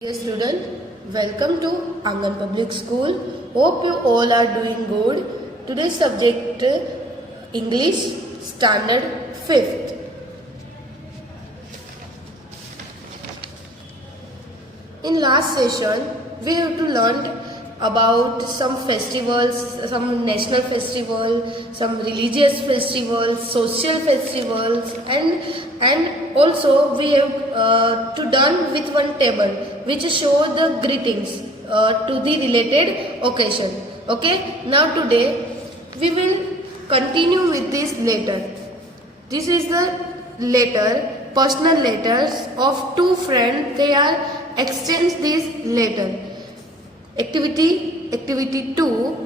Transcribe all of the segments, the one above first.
Dear student, welcome to Angan Public School. Hope you all are doing good. Today's subject English Standard 5th. In last session, we have to learn about some festivals, some national festival, some religious festivals, social festivals, and also we have to done with one table which show the greetings to the related occasion. Okay, now today we will continue with this letter. This is the letter, personal letters of two friends. They are exchange this letter. Activity 2,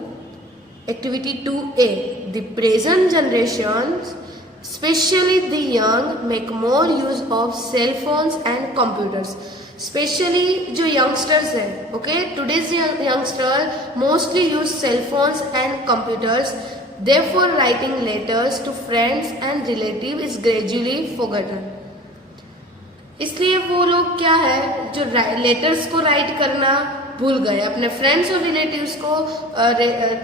Activity 2A. The present generations, especially the young, make more use of cell phones and computers. Especially जो youngsters हैं, okay? Today's youngster mostly use cell phones and computers. Therefore, writing letters to friends and relatives is gradually forgotten. इसलिए वो लोग क्या है जो letters को right करना भूल गए, अपने फ्रेंड्स और रिलेटिव्स को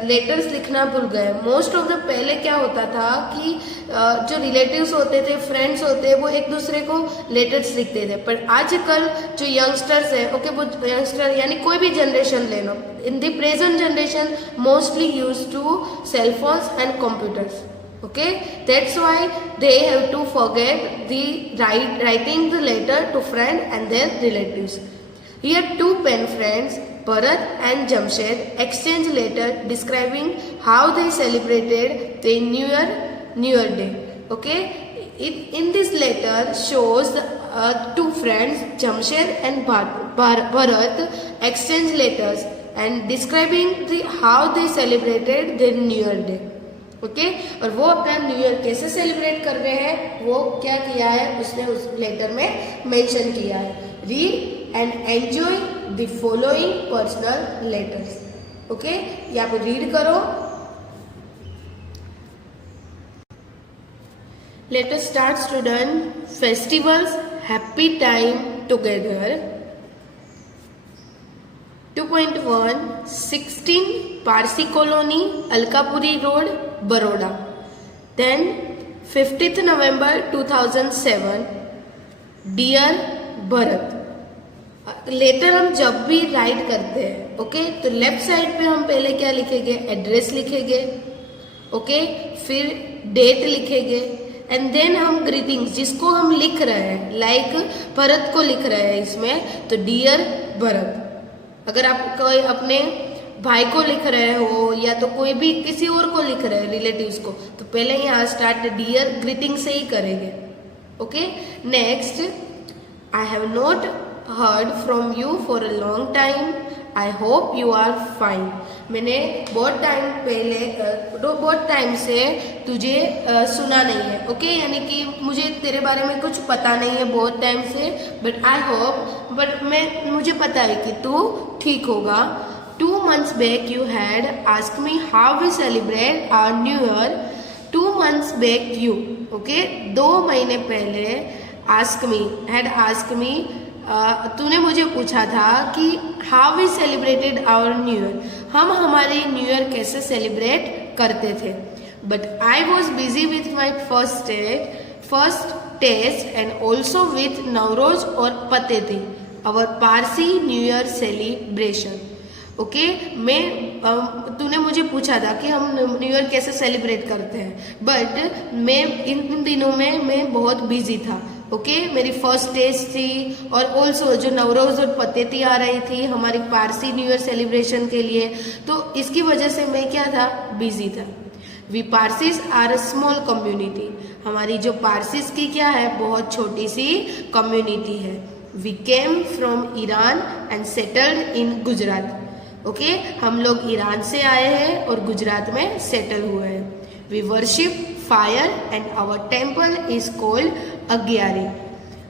लेटर्स लिखना भूल गए. मोस्ट ऑफ द पहले क्या होता था कि जो रिलेटिव्स होते थे, फ्रेंड्स होते, वो एक दूसरे को लेटर्स लिखते थे. पर आजकल जो यंगस्टर्स है, ओके, वो यंगस्टर यानी कोई भी जनरेशन ले लो, in the present generation mostly use to cell phones and computers. Okay, that's why they have to forget the writing the letter to friend and their relatives. Here two pen friends, Bharat and Jamshed, exchange letter describing how they celebrated their New Year Day. Okay, in this letter shows two friends, Jamshed and Bharat, exchange letters and describing how they celebrated their New Year Day. Okay, और वो अपना new year कैसे celebrate कर रहे हैं वो क्या किया है उसने उस लेटर में मेंशन किया है. Read and enjoy the following personal letters. Okay, यहाँ पे रीड करो. Let us start student. Festivals, happy time together. 2.1 16 Parsi colony, Alkapuri road, Baroda. Then 50th November 2007, dear Bharat. Letter हम जब भी राइट करते हैं, ओके, तो लेफ्ट साइड पे हम पहले क्या लिखेंगे, एड्रेस लिखेंगे, ओके, फिर डेट लिखेंगे, एंड देन हम ग्रीटिंग्स जिसको हम लिख रहे हैं, लाइक भरत को लिख रहे हैं इसमें, तो डियर भरत. अगर आप कोई अपने भाई को लिख रहे हो या तो कोई भी किसी और को लिख रहे हैं रिलेटिव्स को, तो पहले यहाँ स्टार्ट डियर ग्रीटिंग से ही करेंगे. Okay, next. I have not heard from you for a long time. I hope you are fine. मैंने बहुत टाइम से तुझे सुना नहीं है. ओके, यानी कि मुझे तेरे बारे में कुछ पता नहीं है बहुत टाइम से, बट आई होप, मुझे पता है कि तू ठीक होगा. 2 months back you had asked me how we celebrate our new year. 2 months back you, okay, 2 महीने पहले had asked me, तूने मुझे पूछा था कि how we celebrated our new year, हम हमारे न्यू ईयर कैसे सेलिब्रेट करते थे. But I was busy with my first test and also with Nowroz और Pateti, our Parsi New Year celebration. Okay, तूने मुझे पूछा था कि हम न्यू ईयर कैसे सेलिब्रेट करते हैं, बट मैं इन दिनों में मैं बहुत बिजी था. ओके, मेरी फर्स्ट टेस्ट थी और ऑल्सो जो नवरोज और पतेती आ रही थी हमारी पारसी न्यू ईयर सेलिब्रेशन के लिए, तो इसकी वजह से मैं क्या था, बिजी था. We Parsis are a small community. हमारी जो पारसीज की क्या है, बहुत छोटी सी कम्युनिटी है. We came from Iran and settled in Gujarat. Okay, हम लोग ईरान से आए हैं और गुजरात में सेटल हुए हैं. We worship fire and our temple is called Agiyari.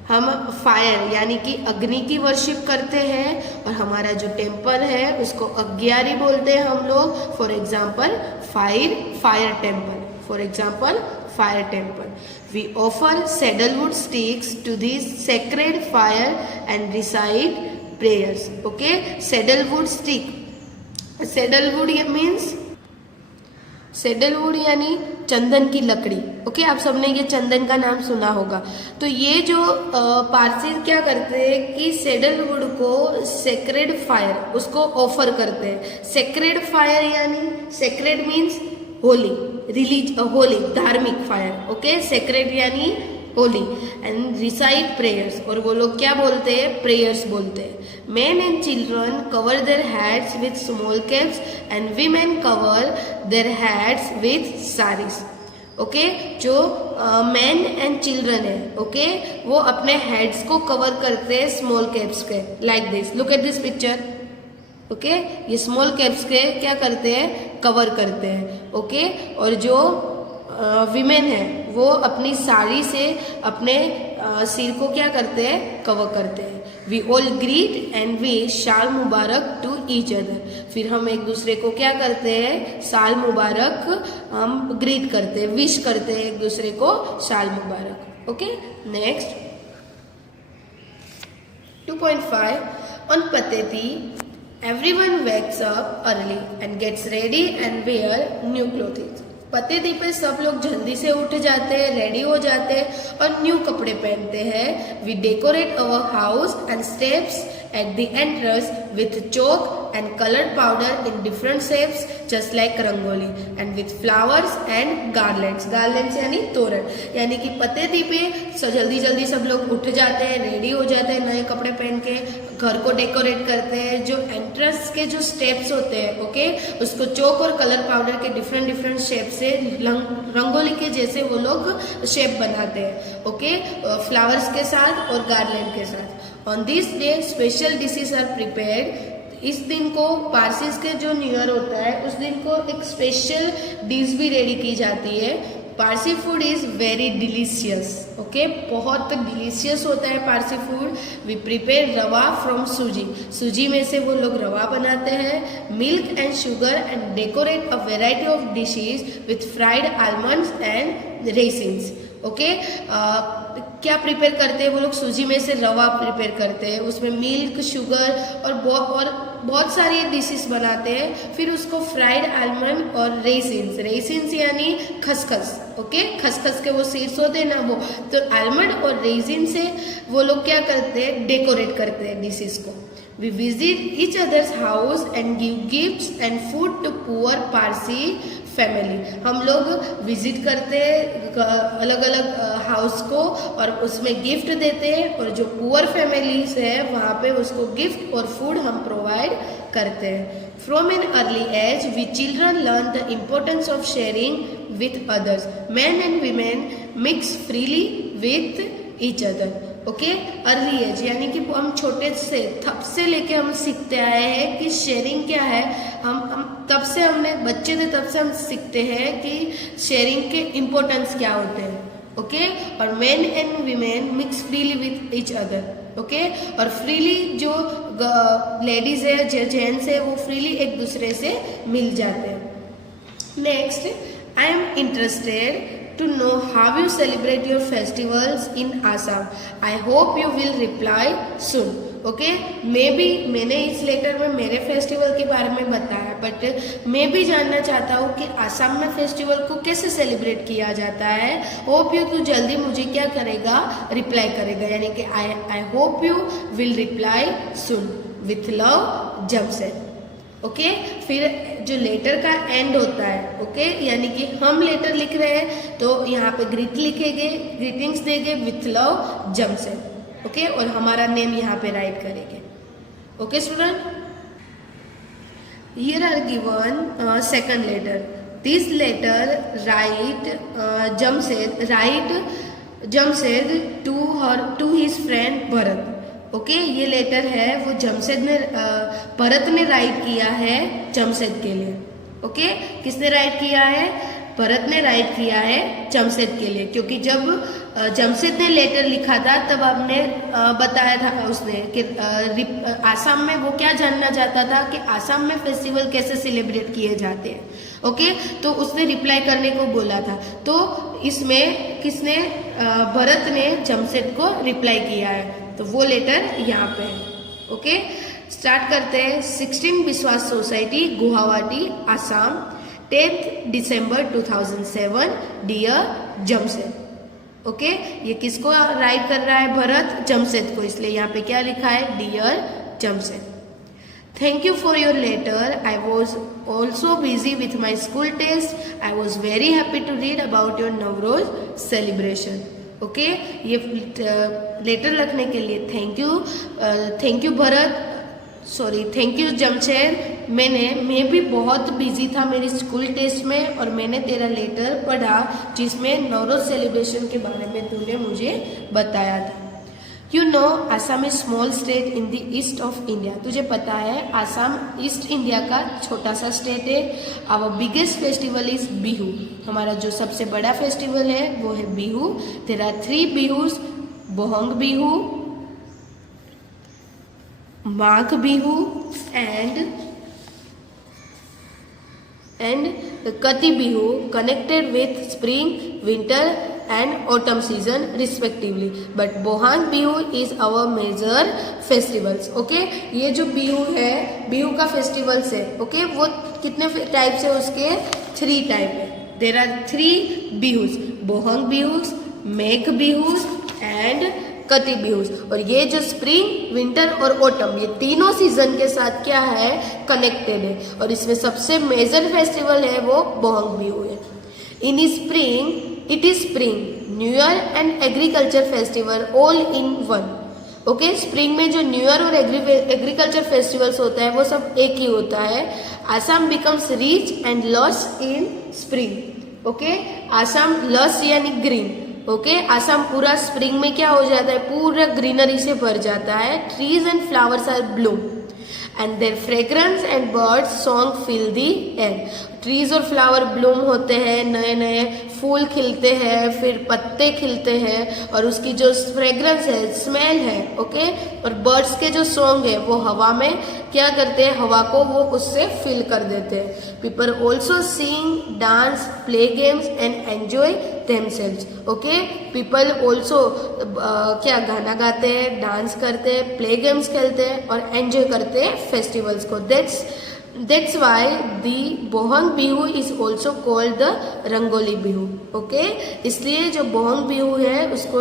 हम फायर यानी कि अग्नि की वर्शिप करते हैं और हमारा जो टेम्पल है उसको अग्यारी बोलते हैं हम लोग. For example fire temple. For example fire temple. We offer sandalwood sticks to this sacred fire and recite prayers. Okay, sandalwood stick. सैडलवुड ये मीन्स सैडलवुड यानी चंदन की लकड़ी. ओके, आप सबने ये चंदन का नाम सुना होगा. तो ये जो पारसी क्या करते हैं कि सैडलवुड को सेक्रेड फायर उसको ऑफर करते हैं. सेक्रेड फायर यानी सेक्रेड मीन्स होली, होली धार्मिक फायर. ओके, सेक्रेड यानी होली. एंड रिसाइट प्रेयर्स, और वो लोग क्या बोलते हैं, प्रेयर्स बोलते हैं. Men and children cover their heads with small caps and women cover their heads with saris. Okay, जो मैन एंड चिल्ड्रन है, ओके, वो अपने हेड्स को कवर करते हैं स्मॉल कैप्स के, like this. Look at this picture. Okay, ये small caps के क्या करते हैं, कवर करते हैं. ओके, और जो विमेन है वो अपनी साड़ी से अपने सिर को क्या करते हैं, कवर करते हैं. We all greet and wish साल मुबारक टू ईच अदर. फिर हम एक दूसरे को क्या करते हैं, साल मुबारक हम ग्रीट करते हैं, विश करते हैं एक दूसरे को साल मुबारक. Okay, next 2.5 on Pateti. Everyone wakes up early and gets ready and wear new clothes. Pateti पे सब लोग जल्दी से उठ जाते हैं, रेडी हो जाते हैं और न्यू कपड़े पहनते हैं. We decorate our house and steps at the entrance with chalk and colored powder in different shapes just like rangoli and with flowers and garlands. garlands यानी तोरण. यानी कि पतेती पे जल्दी जल्दी सब लोग उठ जाते हैं, रेडी हो जाते हैं, नए कपड़े पहन के घर को डेकोरेट करते हैं. जो एंट्रेंस के जो स्टेप्स होते हैं, ओके, उसको चौक और कलर पाउडर के डिफरेंट डिफरेंट शेप से रंगोली के जैसे वो लोग शेप बनाते हैं. ओके, फ्लावर्स के साथ और गार्लैंड के साथ. On this day special dishes are prepared. इस दिन को पारसीज के जो न्यू ईयर होता है उस दिन को एक स्पेशल डिश भी रेडी की जाती है. Parsi food is very delicious. Okay, बहुत डिलीशियस होता है Parsi food. We prepare rava from suji. सूजी में से वो लोग रवा बनाते हैं. Milk and sugar and decorate a variety of dishes with fried almonds and raisins. Okay, क्या प्रिपेयर करते हैं वो लोग, सूजी में से रवा प्रिपेयर करते हैं, उसमें मिल्क, शुगर और बहुत सारी डिशेस बनाते हैं. फिर उसको फ्राइड आलमंड और रेसिन्स. रेसिन्स यानी खसखस. ओके, खसखस के वो सीड्स होते हैं ना, वो तो आलमंड और रेसिन से वो लोग क्या करते हैं, डेकोरेट करते हैं डिशेस को. We visit each other's house and give gifts and food to poor Parsi family. हम लोग विजिट करते हैं अलग अलग हाउस को और उसमें गिफ्ट देते हैं, और जो पुअर फैमिलीज है वहाँ पे उसको गिफ्ट और फूड हम प्रोवाइड करते हैं. From an early age, we children learn the importance of sharing with others. Men and women mix freely with each other. Okay, early age यानी कि हम छोटे से तब से लेके हम सीखते आए हैं कि शेयरिंग क्या है. हम तब से हमने बच्चे थे तब से हम सीखते हैं कि शेयरिंग के इम्पोर्टेंस क्या होते हैं. ओके, और main and women mix freely with each other. Okay, और फ्रीली जो लेडीज है, जो जेंट्स है, वो फ्रीली एक दूसरे से मिल जाते हैं. Next, I am interested to know how you celebrate your festivals in Assam. I hope you will reply soon. Okay, मैंने इस लेटर में मेरे फेस्टिवल के बारे में बताया, बट मैं भी जानना चाहता हूँ कि आसाम में फेस्टिवल को कैसे सेलिब्रेट किया जाता है. होप यू तू जल्दी मुझे क्या करेगा, रिप्लाई करेगा. यानी कि आई hope you will reply soon. With love, Jamshed. Okay, फिर जो लेटर का एंड होता है, ओके, यानी कि हम लेटर लिख रहे हैं तो यहाँ पे ग्रीट लिखेंगे, ग्रीटिंग्स देंगे विथ लव, जमशेद. ओके, और हमारा नेम यहाँ पे राइट करेंगे. Okay student, here are given second letter. This letter write Jamshed to his friend Bharat. Okay, ये लेटर है वो जमशेद ने भरत ने राइट किया है जमशेद के लिए. ओके, किसने राइट किया है, भरत ने राइट किया है जमशेद के लिए. क्योंकि जब जमशेद ने लेटर लिखा था तब आपने बताया था उसने कि आसाम में वो क्या जानना चाहता था कि आसाम में फेस्टिवल कैसे सेलिब्रेट किए जाते हैं. ओके, तो उसने रिप्लाई करने को बोला था. तो इसमें किसने, भरत ने जमशेद को रिप्लाई किया है. तो वो लेटर यहाँ पे है. ओके, स्टार्ट करते हैं। 16 विश्वास सोसाइटी, गुवाहाटी, आसाम, 10 दिसंबर 2007, डियर जमशेद। ओके, ये किसको राइट कर रहा है? भरत जमशेद को, इसलिए यहाँ पे क्या लिखा है? Dear Jamshed. Thank you for your letter. I was also busy with my school test. I was very happy to read about your Navroz celebration. Okay, ये लेटर लिखने के लिए thank you Bharat, sorry thank you Jamshed. मैं भी बहुत busy था मेरी school test में और मैंने तेरा लेटर पढ़ा जिसमें नवरोज सेलिब्रेशन के बारे में तूने मुझे बताया था। You know, Assam is small state in the east of India. तुझे पता है आसाम ईस्ट इंडिया का छोटा सा स्टेट है। Our biggest festival is Bihu. हमारा जो सबसे बड़ा फेस्टिवल है वो है Bihu. There are 3 Bihus, Bohag Bihu, Magh Bihu and Kati Bihu, connected with spring, winter and autumn season respectively. But Bohang Bihu is our major festivals. Okay, ये जो बिहू है, बिहू का फेस्टिवल्स है। ओके, वो कितने टाइप्स है उसके? 3 टाइप है। देर आर 3 बिहूज, बोहंग बिहूज, मेघ बिहूज एंड कति बिहूज। और ये जो स्प्रिंग, विंटर और ऑटम, ये तीनों सीजन के साथ क्या है? कनेक्टेड है। और इसमें सबसे मेजर फेस्टिवल है वो बोहंग बिहू है। इन spring it is spring, new year and agriculture festival all in one. Okay, spring में जो न्यू ईयर और एग्रीकल्चर फेस्टिवल्स होता है वो सब एक ही होता है। आसाम बिकम्स रिच एंड लस इन स्प्रिंग। ओके, आसाम लस यानी ग्रीन। ओके, आसाम पूरा स्प्रिंग में क्या हो जाता है? पूरा ग्रीनरी से भर जाता है। Trees and flowers are bloom and their fragrance and birds song fill the air. Trees और फ्लावर ब्लूम होते हैं, नए नए फूल खिलते हैं, फिर पत्ते खिलते हैं और उसकी जो फ्रेग्रेंस है, स्मेल है, ओके, और बर्ड्स के जो सॉन्ग है वो हवा में क्या करते हैं? हवा को वो उससे फिल कर देते हैं। People also sing, dance, play games and enjoy themselves. Okay, people also क्या गाना गाते हैं, डांस करते हैं, प्ले गेम्स खेलते हैं और एंजॉय करते हैं फेस्टिवल्स को। That's why the Bohag Bihu is also called the Rongali Bihu. Okay, इसलिए जो बोहंग बिहू है उसको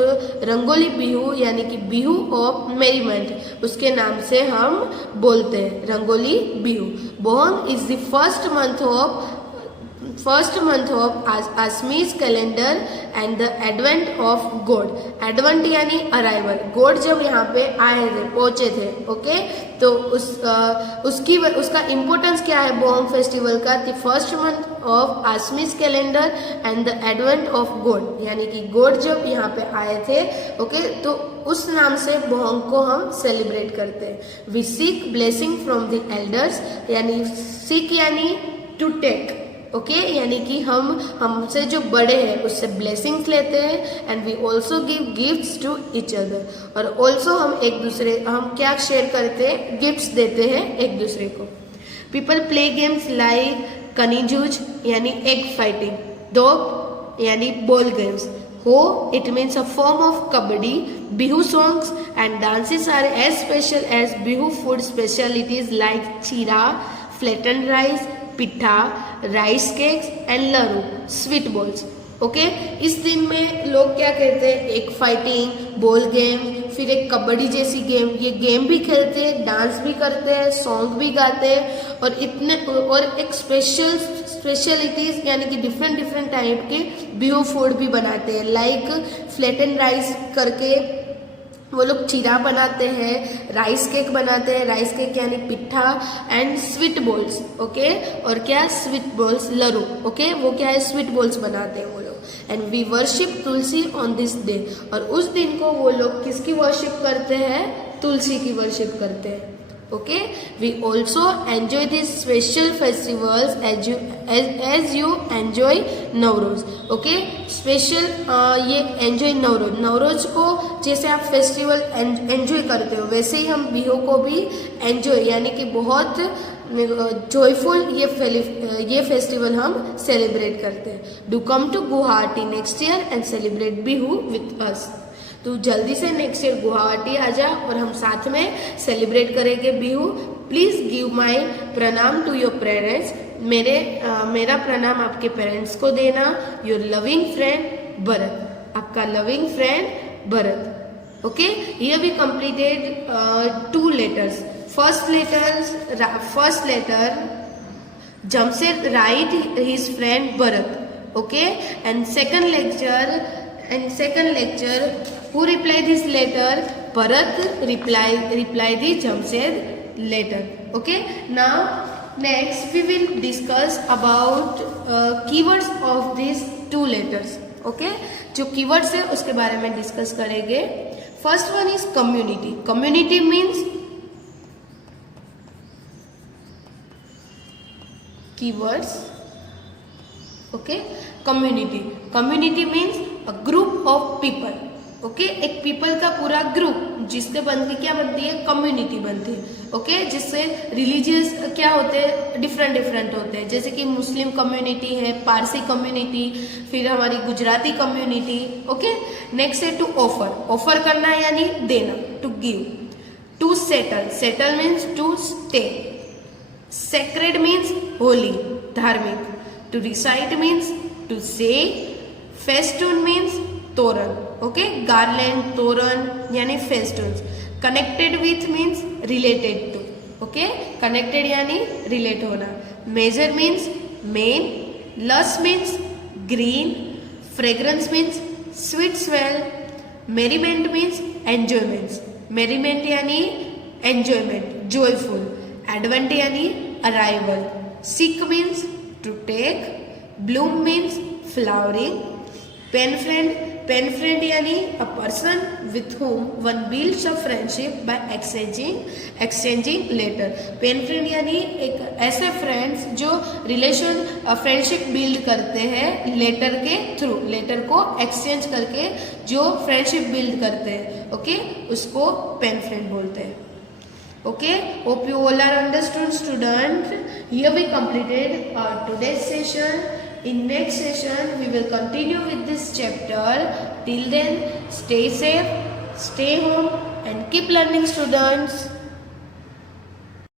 रंगोली बिहू यानी कि बिहू ऑफ मेरीमेंट उसके नाम से हम बोलते हैं, Rongali Bihu. Bohag is the first month of Assamese calendar and the advent of god. Advent यानी अराइवल, गॉड जब यहाँ पे आए थे, पहुंचे थे। ओके, तो उसका इम्पोर्टेंस क्या है बोहंग फेस्टिवल का? The first month of Assamese calendar and the advent of God, यानी कि गॉड जब यहाँ पे आए थे। ओके, तो उस नाम से बोहंग को हम सेलिब्रेट करते हैं। We seek blessing from the elders, यानी सीक यानी टू टेक। ओके, यानी कि हमसे जो बड़े हैं उससे ब्लेसिंग्स लेते हैं and we also give gifts to each other. और ऑल्सो हम क्या शेयर करते हैं? गिफ्ट्स देते हैं एक दूसरे को। People play games like Konijuj यानी एग फाइटिंग, डॉग यानी बॉल गेम्स, हो it means a form of kabaddi. Bihu songs and dances are as special as Bihu food specialities like chira, flatten rice, pitha, rice cakes and laru, sweet balls. Okay, इस दिन में लोग क्या कहते हैं? एक फाइटिंग, बॉल गेम, फिर एक कबड्डी जैसी गेम, ये गेम भी खेलते हैं, डांस भी करते हैं, सॉन्ग भी गाते हैं और एक स्पेशलिटीज यानी कि डिफरेंट टाइप के बिहू फूड भी बनाते हैं। लाइक फ्लैटन राइस करके वो लोग चीरा बनाते हैं, राइस केक बनाते हैं, राइस केक यानी पिट्ठा, एंड स्वीट बॉल्स। ओके, और क्या? Sweet balls, लरू। ओके, वो क्या है? स्वीट बॉल्स बनाते हैं वो लोग। And we worship tulsi on this day, और उस दिन को वो लोग किसकी वर्शिप करते हैं? तुलसी की वर्शिप करते हैं। Okay, we also enjoy this special festivals as you enjoy Navroz. Okay, special ये एंजॉय नवरोज को जैसे आप फेस्टिवल एंजॉय करते हो वैसे ही हम बिहू को भी एंजॉय यानी कि बहुत जॉयफुल ये फेस्टिवल हम सेलिब्रेट करते हैं। Do come to Guwahati next year and celebrate Bihu with us. तो जल्दी से नेक्स्ट ईयर गुवाहाटी आ जा और हम साथ में सेलिब्रेट करेंगे बिहू। प्लीज गिव माई प्रणाम टू योर पेरेंट्स, मेरा प्रणाम आपके पेरेंट्स को देना। योर लविंग फ्रेंड भरत, आपका loving friend Bharat. Okay, here we completed 2 letters. First letter Jamshed write his friend Bharat. Okay, and second lecture who replied this letter? Bharat replied the Jamshed letter. Okay, now next we will discuss about keywords of these 2 letters. Okay, जो keywords है उसके बारे में discuss करेंगे। First one is community. Community means keywords. Okay, community means a group of people. Okay, एक people का पूरा group जिससे बनती क्या बनती है? कम्युनिटी बनती है। ओके, जिससे रिलीजियस क्या होते हैं? डिफरेंट होते हैं, जैसे कि मुस्लिम कम्युनिटी है, पारसी कम्युनिटी, फिर हमारी गुजराती कम्युनिटी। ओके, नेक्स्ट है टू ऑफर करना यानी देना, to give. To settle means to stay. Sacred means holy, धार्मिक। To recite means to say. Festoon means तोरण। ओके, garland, तोरण यानी festoons। Connected with means related to। Okay, connected यानी relate होना। Measure means main। Lush means green। Fragrance means sweet smell। Merriment means enjoyments। Merriment यानी enjoyment, joyful। Advent यानी arrival। Seek means to take। Bloom means flowering। Pen friend यानी a person with whom one builds a friendship by exchanging letter। Pen friend यानी एक ऐसे friends जो relation friendship build करते हैं letter के through, letter को एक्सचेंज करके जो फ्रेंडशिप बिल्ड करते हैं। ओके, उसको पेन फ्रेंड बोलते हैं। Okay, hope you all are understood, student. Here we completed our today's session. In next session we will continue with this chapter. Till then, stay safe, stay home and keep learning, students.